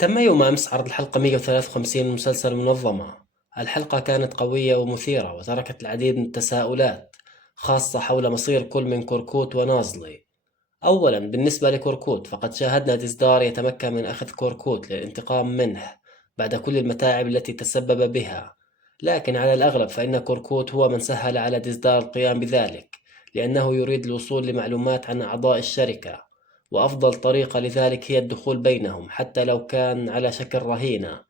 تم يوم أمس عرض الحلقة 153 من مسلسل منظمة. الحلقة كانت قوية ومثيرة وتركت العديد من التساؤلات، خاصة حول مصير كل من كوركوت ونازلي. أولا، بالنسبة لكوركوت فقد شاهدنا ديزدار يتمكن من أخذ كوركوت للانتقام منه بعد كل المتاعب التي تسبب بها، لكن على الأغلب فإن كوركوت هو من سهل على ديزدار القيام بذلك، لأنه يريد الوصول لمعلومات عن أعضاء الشركة، وأفضل طريقة لذلك هي الدخول بينهم حتى لو كان على شكل رهينة.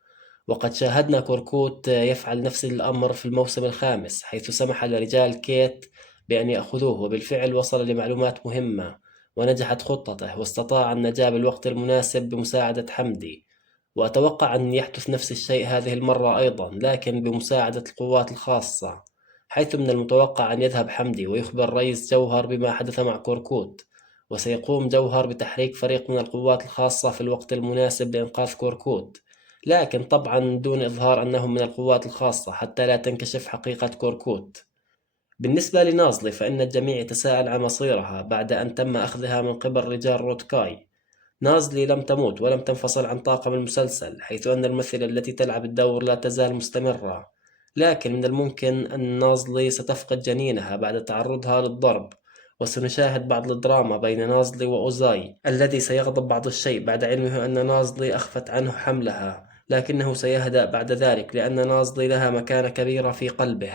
وقد شاهدنا كوركوت يفعل نفس الأمر في الموسم الخامس، حيث سمح لرجال كيت بأن يأخذوه، وبالفعل وصل لمعلومات مهمة ونجحت خطته واستطاع النجاة بالوقت المناسب بمساعدة حمدي. وأتوقع أن يحدث نفس الشيء هذه المرة أيضا، لكن بمساعدة القوات الخاصة، حيث من المتوقع أن يذهب حمدي ويخبر رئيس جوهر بما حدث مع كوركوت، وسيقوم جوهر بتحريك فريق من القوات الخاصة في الوقت المناسب لإنقاذ كوركوت، لكن طبعا دون إظهار أنهم من القوات الخاصة حتى لا تنكشف حقيقة كوركوت. بالنسبة لنازلي فإن الجميع يتساءل عن مصيرها بعد أن تم أخذها من قبل رجال روتكاي. نازلي لم تموت ولم تنفصل عن طاقم المسلسل، حيث أن الممثلة التي تلعب الدور لا تزال مستمرة، لكن من الممكن أن نازلي ستفقد جنينها بعد تعرضها للضرب، وسنشاهد بعض الدراما بين نازلي وأوزاي الذي سيغضب بعض الشيء بعد علمه أن نازلي أخفت عنه حملها، لكنه سيهدأ بعد ذلك لأن نازلي لها مكانة كبيرة في قلبه.